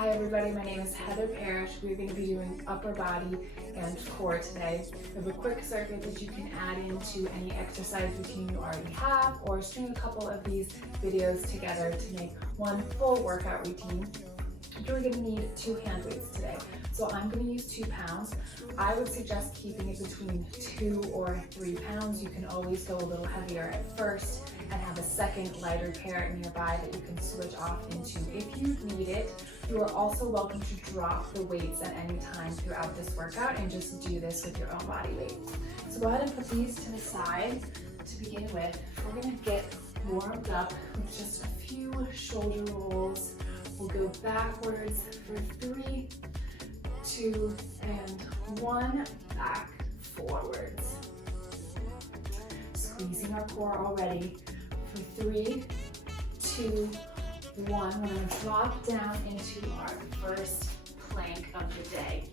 Hi everybody, my name is Heather Parrish. We're going to be doing upper body and core today. We have a quick circuit that you can add into any exercise routine you already have, or string a couple of these videos together to make one full workout routine. You're going to need 2 hand weights today. So I'm going to use 2 pounds. I would suggest keeping it between 2 or 3 pounds. You can always go a little heavier at first and have a second lighter pair nearby that you can switch off into if you need it. You are also welcome to drop the weights at any time throughout this workout and just do this with your own body weight. So go ahead and put these to the side to begin with. We're going to get warmed up with just a few shoulder rolls. We'll go backwards for 3, 2, and 1, back, forwards. Squeezing our core already for 3, 2, 1. We're going to drop down into our first plank of the day.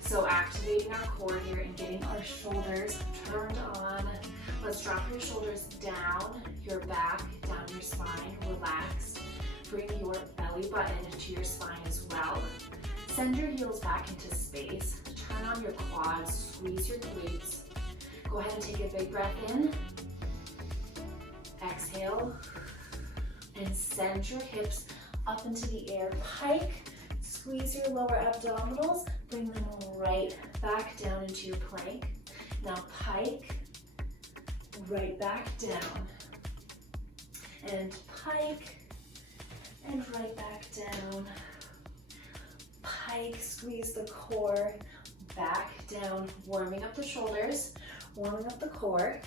So activating our core here and getting our shoulders turned on. Let's drop your shoulders down, your back, down your spine, relaxed. Bring your belly button into your spine as well. Send your heels back into space. Turn on your quads, squeeze your glutes. Go ahead and take a big breath in. Exhale. And send your hips up into the air. Pike. Squeeze your lower abdominals. Bring them right back down into your plank. Now pike. Right back down. And pike. And right back down. Pike, squeeze the core, back down, warming up the shoulders, warming up the core.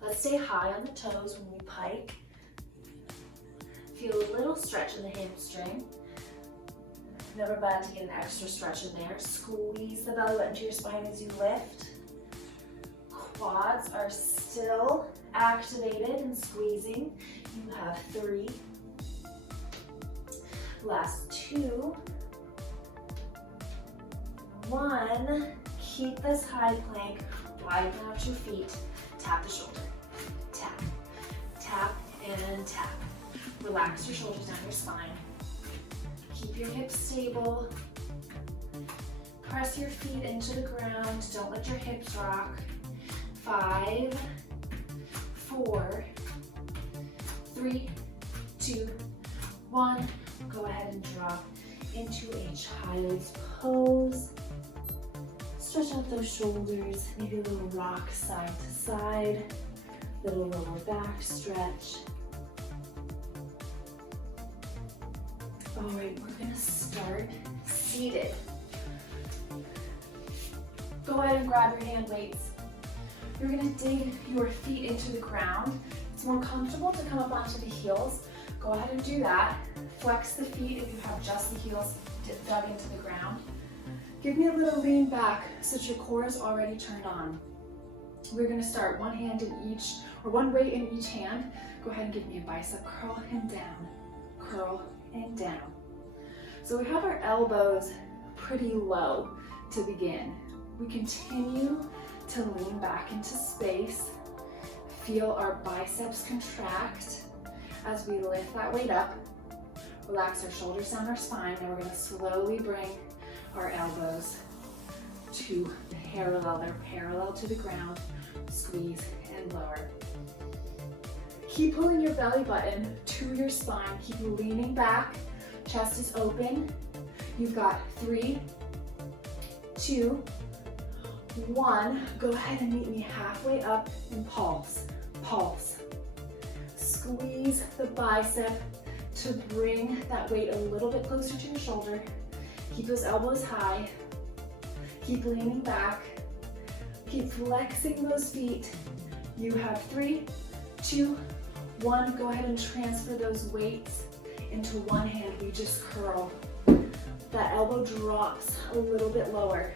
Let's stay high on the toes when we pike. Feel a little stretch in the hamstring. Never bad to get an extra stretch in there. Squeeze the belly button to your spine as you lift. Quads are still activated and squeezing. You have 3. Last 2. 1. Keep this high plank. Widen out your feet. Tap the shoulder. Tap. Tap and tap. Relax your shoulders down your spine. Keep your hips stable. Press your feet into the ground. Don't let your hips rock. 5, 4, 3, 2, 1. Go ahead and drop into a child's pose. Stretch out those shoulders, maybe a little rock side to side, little lower back stretch. All right, we're gonna start seated. Go ahead and grab your hand weights. You're gonna dig your feet into the ground. It's more comfortable to come up onto the heels. Go ahead and do that. Flex the feet if you have just the heels dug into the ground. Give me a little lean back so that your core is already turned on. We're gonna start one hand in each, or one weight in each hand. Go ahead and give me a bicep curl and down, curl and down. So we have our elbows pretty low to begin. We continue to lean back into space. Feel our biceps contract as we lift that weight up. Relax our shoulders down our spine. Now we're going to slowly bring our elbows to parallel. They're parallel to the ground. Squeeze and lower. Keep pulling your belly button to your spine. Keep leaning back. Chest is open. You've got 3, 2, 1. Go ahead and meet me halfway up and pulse. Pulse. Squeeze the bicep to bring that weight a little bit closer to your shoulder. Keep those elbows high. Keep leaning back. Keep flexing those feet. You have 3, 2, 1. Go ahead and transfer those weights into one hand. We just curl. That elbow drops a little bit lower.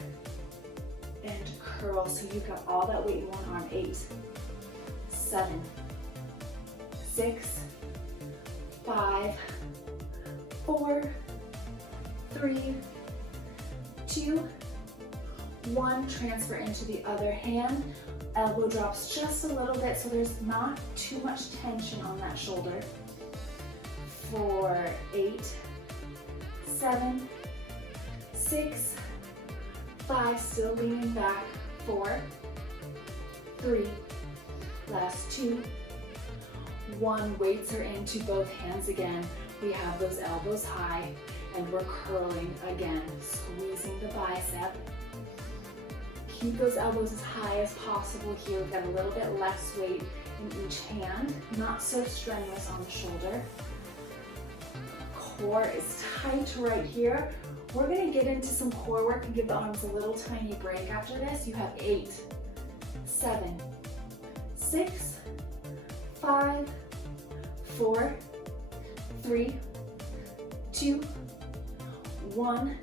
And curl, so you've got all that weight in one arm. 8, 7, 6, 5, 4, 3, 2, 1. Transfer into the other hand. Elbow drops just a little bit so there's not too much tension on that shoulder. 4, 8, 7, 6, 5, still leaning back, 4, 3, last 2, 1. Weights are into both hands again. We have those elbows high and we're curling again, squeezing the bicep. Keep those elbows as high as possible here. We've got a little bit less weight in each hand, not so strenuous on the shoulder. Core is tight right here. We're gonna get into some core work and give the arms a little tiny break after this. You have 8, 7, 6, 5, 4, 3, 2, 1.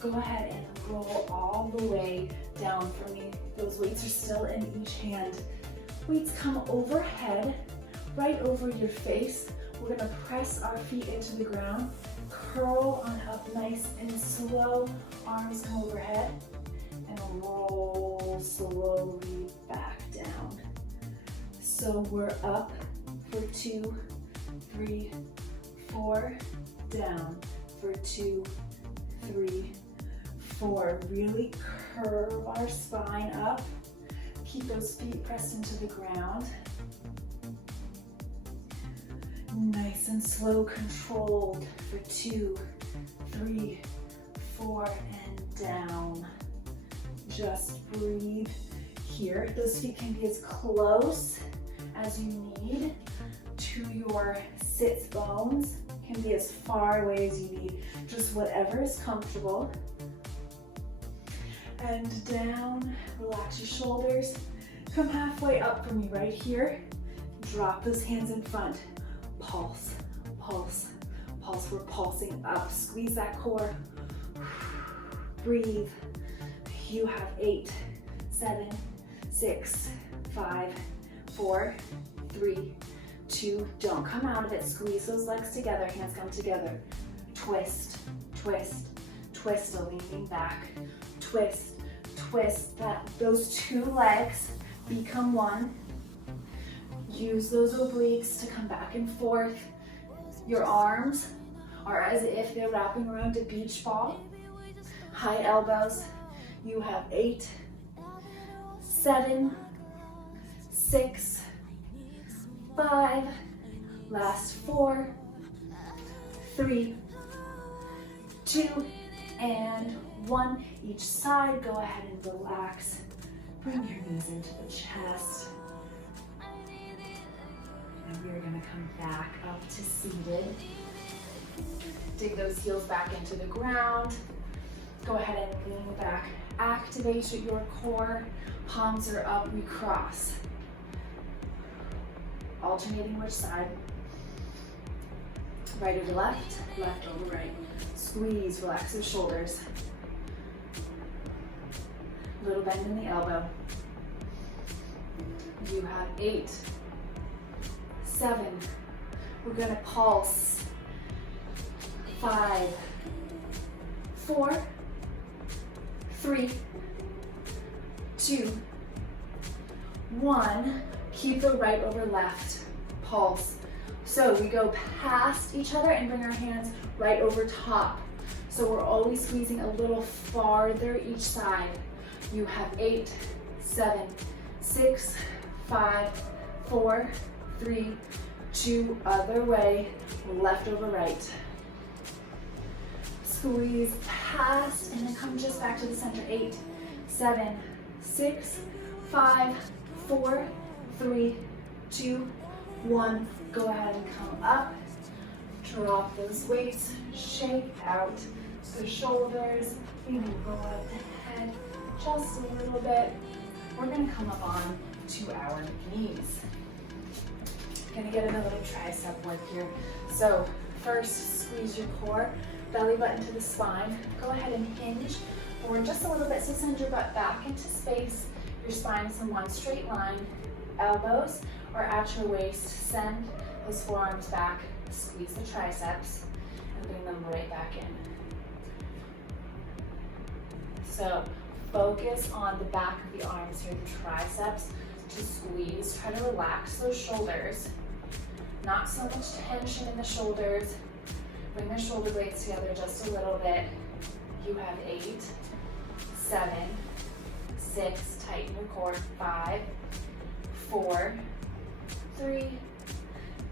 Go ahead and roll all the way down for me. Those weights are still in each hand. Weights come overhead, right over your face. We're gonna press our feet into the ground, curl on up nice and slow. Arms come overhead and roll slowly back down. So we're up for 2, 3, 4, down for 2, 3, 4. Really curve our spine up. Keep those feet pressed into the ground. Nice and slow, controlled for 2, 3, 4, and down. Just breathe here. Those feet can be as close as you need to your sits bones. Can be as far away as you need. Just whatever is comfortable. And down, relax your shoulders. Come halfway up for me right here. Drop those hands in front. Pulse, pulse, pulse. We're pulsing up. Squeeze that core. Breathe. You have 8, 7, 6, 5, 4, 3, 2. Don't come out of it. Squeeze those legs together. Hands come together. Twist, twist, twist. Leaning back. Twist, twist. Those 2 legs become 1. Use those obliques to come back and forth. Your arms are as if they're wrapping around a beach ball. High elbows. You have 8, 7, 6, 5, last 4, 3, 2, and 1. Each side, go ahead and relax. Bring your knees into the chest. And we're gonna come back up to seated. Dig those heels back into the ground. Go ahead and lean back. Activate your core. Palms are up, we cross. Alternating which side. Right over left, left over right. Squeeze, relax the shoulders. Little bend in the elbow. You have 8, 7. We're gonna pulse. 5, 4, 3, 2, 1. Keep the right over left. Pulse. So we go past each other and bring our hands right over top. So we're always squeezing a little farther each side. You have 8, 7, 6, 5, 4, 3, 2, other way, left over right. Squeeze past and then come just back to the center. 8, 7, 6, 5, 4, 3, 2, 1. Go ahead and come up. Drop those weights. Shake out the shoulders. Maybe roll out the head just a little bit. We're going to come up on to our knees. Gonna get in a little tricep work here. So first, squeeze your core, belly button to the spine. Go ahead and hinge forward just a little bit. So send your butt back into space. Your spine is in one straight line. Elbows are at your waist. Send those forearms back. Squeeze the triceps and bring them right back in. So focus on the back of the arms here, the triceps to squeeze. Try to relax those shoulders. Not so much tension in the shoulders. Bring the shoulder blades together just a little bit. You have 8, 7, 6, tighten your core, 5, 4, 3,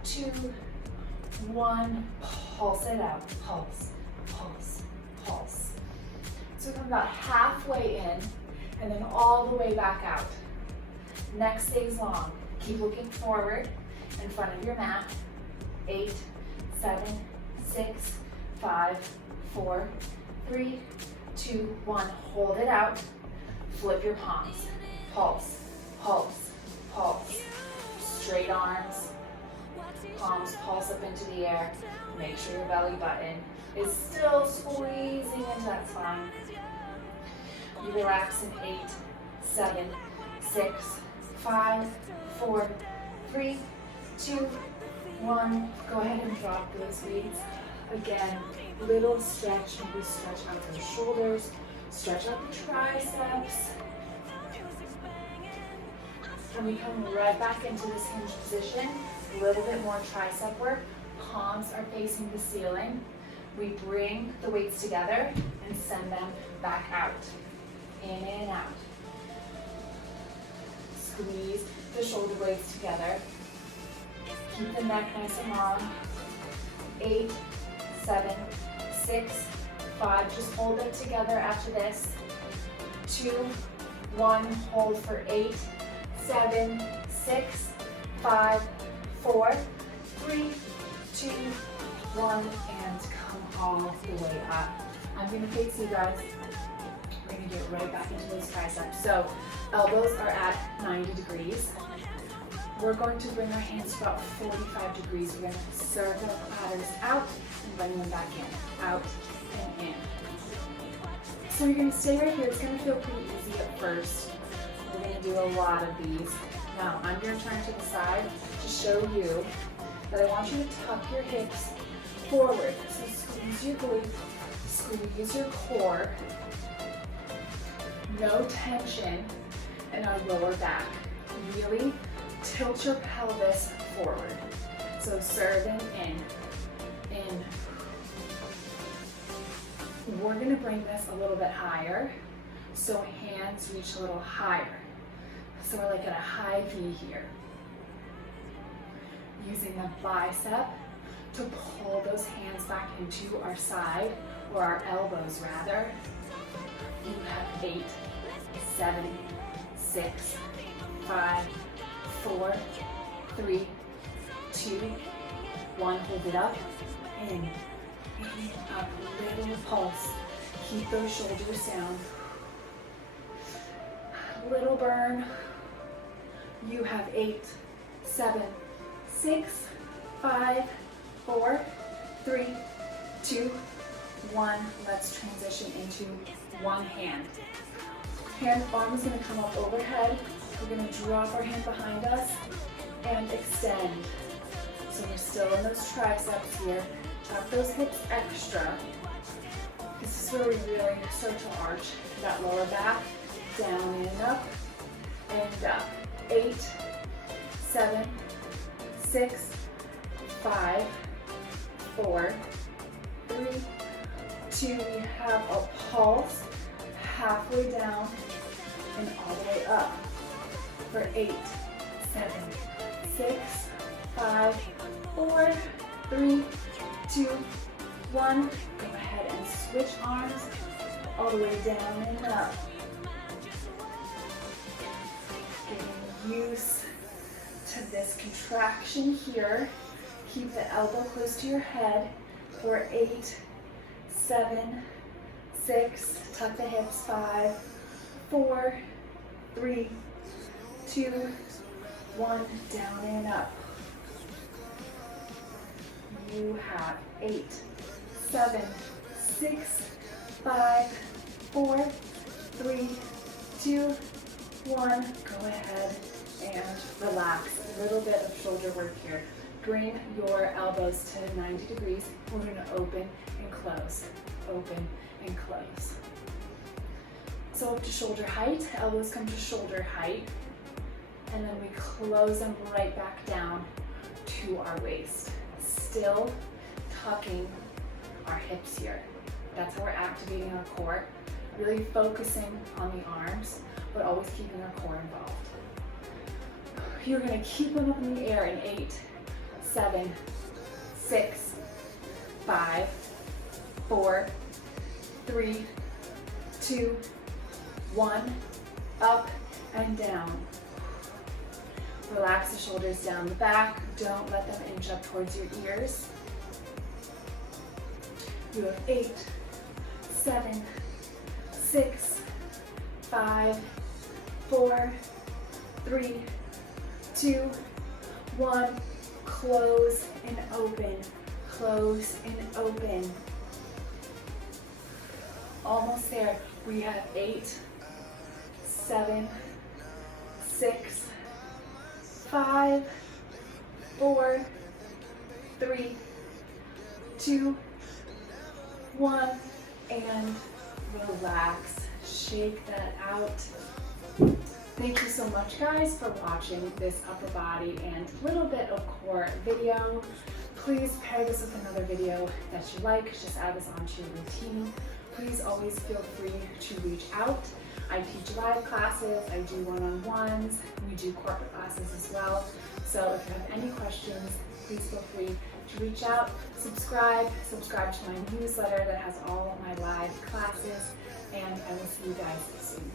2, 1, pulse it out, pulse, pulse, pulse. So come about halfway in and then all the way back out. Neck stays long. Keep looking forward in front of your mat. 8, 7, 6, 5, 4, 3, 2, 1. Hold it out. Flip your palms. Pulse, pulse, pulse. Straight arms. Palms pulse up into the air. Make sure your belly button is still squeezing into that spine. You relax in 8, 7, 6, 5, 4, 3, 2, 1. Go ahead and drop those weights. Again, little stretch. Maybe stretch out those shoulders. Stretch out the triceps. And we come right back into this hinge position. A little bit more tricep work. Palms are facing the ceiling. We bring the weights together and send them back out. In and out. Squeeze the shoulder blades together. Keep the neck nice and long. 8, 7, 6, 5. Just hold it together after this. 2, 1. Hold for 8, 7, 6, 5, 4, 3, 2, 1. And come all the way up. I'm going to face you guys. We're going to get right back into those triceps. So elbows are at 90 degrees. We're going to bring our hands to about 45 degrees. We're going to circle our platters out and bring them back in. Out and in. So you're going to stay right here. It's going to feel pretty easy at first. We're going to do a lot of these. Now I'm going to turn to the side to show you that I want you to tuck your hips forward. So squeeze your glute, squeeze your core. No tension in our lower back. Really tilt your pelvis forward. So serving in. We're going to bring this a little bit higher. So hands reach a little higher. So we're like at a high V here. Using the bicep to pull those hands back into our side, or our elbows rather. You have 8, 7, 6, 5, 4, 3, 2, 1. Hold it up. In. Up. Little pulse. Keep those shoulders down. Little burn. You have 8, 7, 6, 5, 4, 3, 2, 1. Let's transition into one hand. Arm is going to come up overhead. We're going to drop our hand behind us and extend. So we're still in those triceps here. Tuck those hips extra. This is where we really start to arch that lower back. Down and up and up. 8, 7, 6, 5, 4, 3, 2. We have a pulse halfway down and all the way up for 8, 7, 6, 5, 4, 3, 2, 1. Go ahead and switch arms all the way down and up. Getting used to this contraction here. Keep the elbow close to your head for 8, 7, 6. Tuck the hips. 5, 4, 3, 2, 1. Down and up. You have 8, 7, 6, 5, 4, 3, 2, 1. Go ahead and relax. A little bit of shoulder work here. Bring your elbows to 90 degrees. We're going to open and close. Open and close. So up to shoulder height. Elbows come to shoulder height. And then we close them right back down to our waist. Still tucking our hips here. That's how we're activating our core, really focusing on the arms, but always keeping our core involved. You're gonna keep them up in the air in 8, 7, 6, 5, 4, 3, 2, 1, up and down. Relax the shoulders down the back. Don't let them inch up towards your ears. You have 8, 7, 6, 5, 4, 3, 2, 1. Close and open. Close and open. Almost there. We have 8, 7, 6, 5, 4, 3, 2, 1, and relax. Shake that out. Thank you so much, guys, for watching this upper body and little bit of core video. Please pair this with another video that you like. Just add this onto your routine. Please always feel free to reach out. I teach live classes, I do one-on-ones, we do corporate classes as well. So if you have any questions, please feel free to reach out, subscribe to my newsletter that has all of my live classes, and I will see you guys soon.